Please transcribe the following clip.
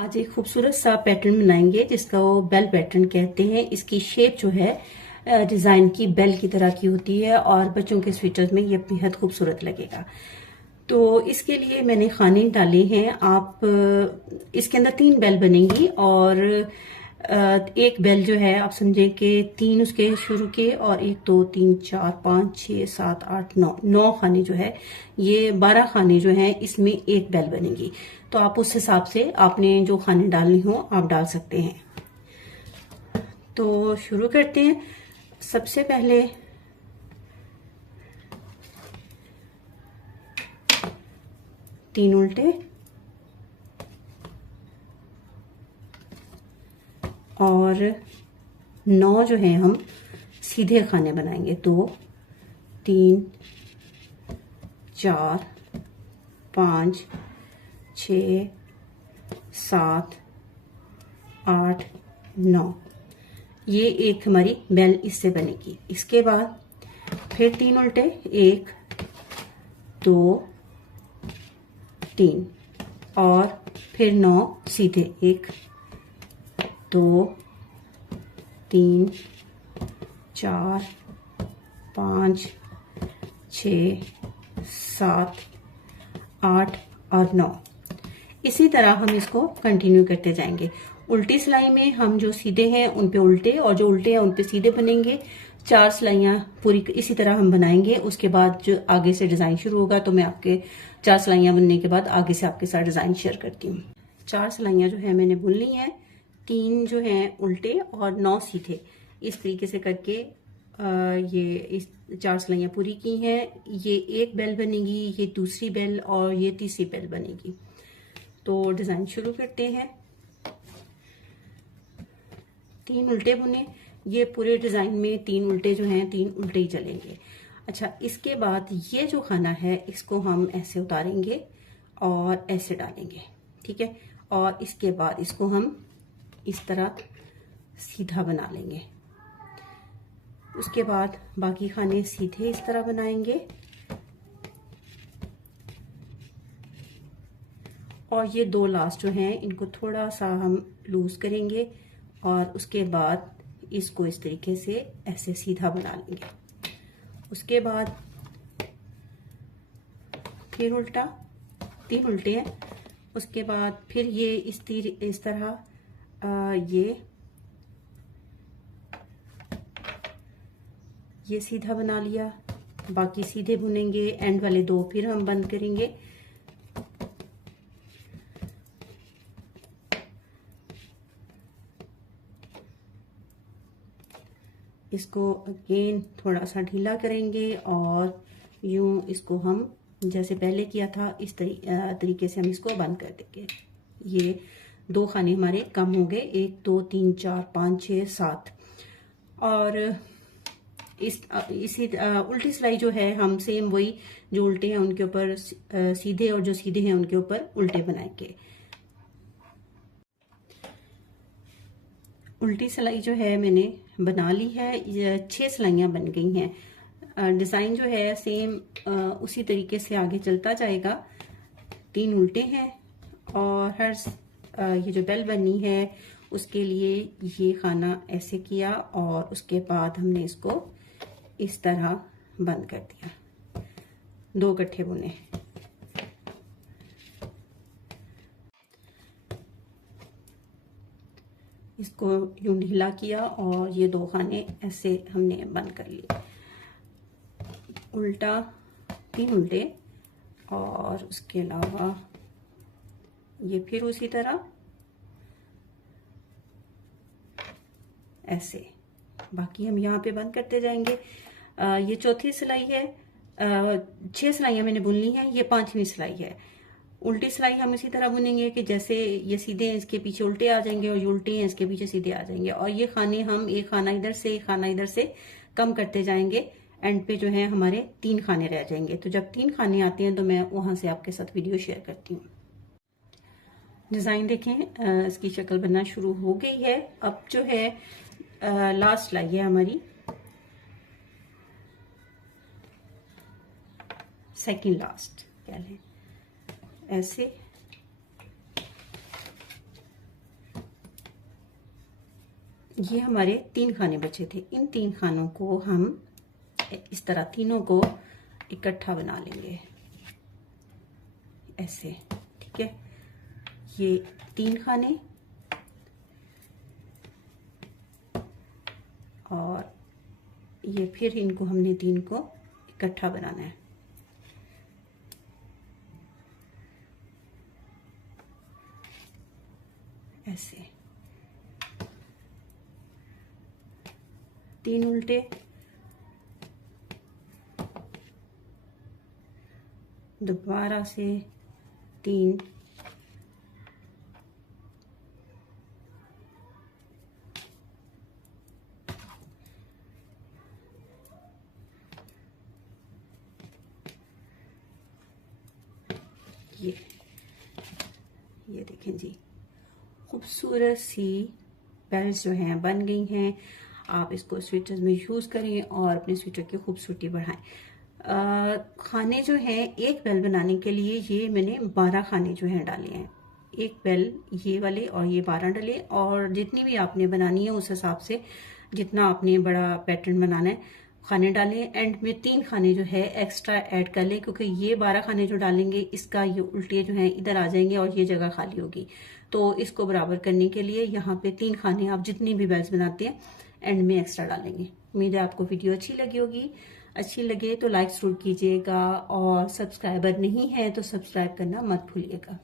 आज एक खूबसूरत सा पैटर्न बनाएंगे जिसका वो बेल पैटर्न कहते हैं। इसकी शेप जो है डिजाइन की बेल की तरह की होती है और बच्चों के स्वेटर्स में ये बेहद खूबसूरत लगेगा। तो इसके लिए मैंने खाने डाले हैं। आप इसके अंदर 3 बेल बनेंगी और एक बेल जो है आप समझें कि 3 उसके शुरू के और 1 2 3 4 5 6 7 8 9 खाने जो है, ये 12 खाने जो हैं इसमें एक बेल बनेगी। तो आप उस हिसाब से आपने जो खाने डालने हो आप डाल सकते हैं। तो शुरू करते हैं। सबसे पहले तीन उल्टे और 9 जो है हम सीधे खाने बनाएंगे। 2 3 4 5 6 7 8 9, ये एक हमारी बेल इससे बनेगी। इसके बाद फिर 3 उल्टे, 1 2 3 और फिर 9 सीधे, 1 2 3 4 5 6 7 8 और 9। इसी तरह हम इसको कंटिन्यू करते जाएंगे। उल्टी सिलाई में हम जो सीधे हैं उन पे उल्टे और जो उल्टे हैं उन पे सीधे बनेंगे। 4 सिलाइयां पूरी इसी तरह हम बनाएंगे। उसके बाद जो आगे से डिजाइन शुरू होगा तो मैं आपके 4 सिलाइयां बनने के बाद आगे से आपके साथ डिजाइन शेयर करती हूँ। 4 सिलाइयां जो है मैंने बुन ली हैं। 3 जो हैं उल्टे और 9 सीधे, इस तरीके से करके ये इस 4 सिलाइयां पूरी की हैं। ये एक बेल बनेगी, ये दूसरी बेल और ये तीसरी बेल बनेगी। तो डिजाइन शुरू करते हैं। 3 उल्टे बुने। ये पूरे डिजाइन में 3 उल्टे जो हैं 3 उल्टे ही चलेंगे। अच्छा, इसके बाद ये जो खाना है इसको हम ऐसे उतारेंगे और ऐसे डालेंगे, ठीक है। और इसके बाद इसको हम इस तरह सीधा बना लेंगे। उसके बाद बाकी खाने सीधे इस तरह बनाएंगे और ये 2 लास्ट जो हैं इनको थोड़ा सा हम लूज करेंगे और उसके बाद इसको इस तरीके से ऐसे सीधा बना लेंगे। उसके बाद फिर उल्टा, 3 उल्टे हैं। उसके बाद फिर ये इस तरह ये सीधा बना लिया। बाकी सीधे बुनेंगे। एंड वाले 2 फिर हम बंद करेंगे। इसको अगेन थोड़ा सा ढीला करेंगे और यूं इसको हम जैसे पहले किया था इस तरीके से हम इसको बंद कर देंगे। ये 2 खाने हमारे कम हो गए, 1 2 3 4 5 6 7। और इसी उल्टी सिलाई जो है हम सेम वही जो उल्टे हैं उनके ऊपर सीधे और जो सीधे हैं उनके ऊपर उल्टे बनाएंगे। उल्टी सिलाई जो है मैंने बना ली है। ये 6 सिलाइयां बन गई हैं। डिजाइन जो है सेम उसी तरीके से आगे चलता जाएगा। 3 उल्टे हैं और हर ये जो बेल बनी है उसके लिए ये खाना ऐसे किया और उसके बाद हमने इसको इस तरह बंद कर दिया। 2 गट्ठे बुने। इसको यूं ढीला किया और ये 2 खाने ऐसे हमने बंद कर लिए। उल्टा, 3 उल्टे और उसके अलावा ये फिर उसी तरह ऐसे। बाकी हम यहाँ पे बंद करते जाएंगे। ये चौथी सिलाई है। 6 सिलाइयां मैंने बुन ली हैं। ये 5वीं सिलाई है। उल्टी सिलाई हम इसी तरह बुनेंगे कि जैसे ये सीधे हैं इसके पीछे उल्टे आ जाएंगे और ये उल्टे हैं इसके पीछे सीधे आ जाएंगे। और ये खाने हम एक खाना इधर से एक खाना इधर से कम करते जाएंगे। एंड पे जो है हमारे 3 खाने रह जाएंगे। तो जब 3 खाने आते हैं तो मैं वहां से आपके साथ वीडियो शेयर करती हूँ। डिजाइन देखें, इसकी शक्ल बनना शुरू हो गई है। अब जो है लास्ट सिलाई है हमारी, सेकंड लास्ट कह लें। ऐसे ये हमारे 3 खाने बचे थे। इन 3 खानों को हम इस तरह तीनों को इकट्ठा बना लेंगे ऐसे, ठीक है। ये 3 खाने और ये फिर इनको हमने 3 को इकट्ठा बनाना है। ऐसे 3 उल्टे, दोबारा से 3, ये देखें जी, खूबसूरत सी बेल्ट जो हैं बन गई हैं। आप इसको स्वेटर्स में यूज़ करें और अपने स्वेटर की खूबसूरती बढ़ाएं। खाने जो हैं एक बेल बनाने के लिए ये मैंने 12 खाने जो हैं डाले हैं। एक बेल ये वाले और ये 12 डले, और जितनी भी आपने बनानी है उस हिसाब से जितना आपने बड़ा पैटर्न बनाना है खाने डालें। एंड में 3 खाने जो है एक्स्ट्रा ऐड कर लें, क्योंकि ये 12 खाने जो डालेंगे इसका ये उल्टे जो हैं इधर आ जाएंगे और ये जगह खाली होगी। तो इसको बराबर करने के लिए यहाँ पे 3 खाने आप जितनी भी बेल्स बनाते हैं एंड में एक्स्ट्रा डालेंगे। उम्मीद है आपको वीडियो अच्छी लगी होगी। अच्छी लगे तो लाइक जरूर कीजिएगा, और सब्सक्राइबर नहीं है तो सब्सक्राइब करना मत भूलिएगा।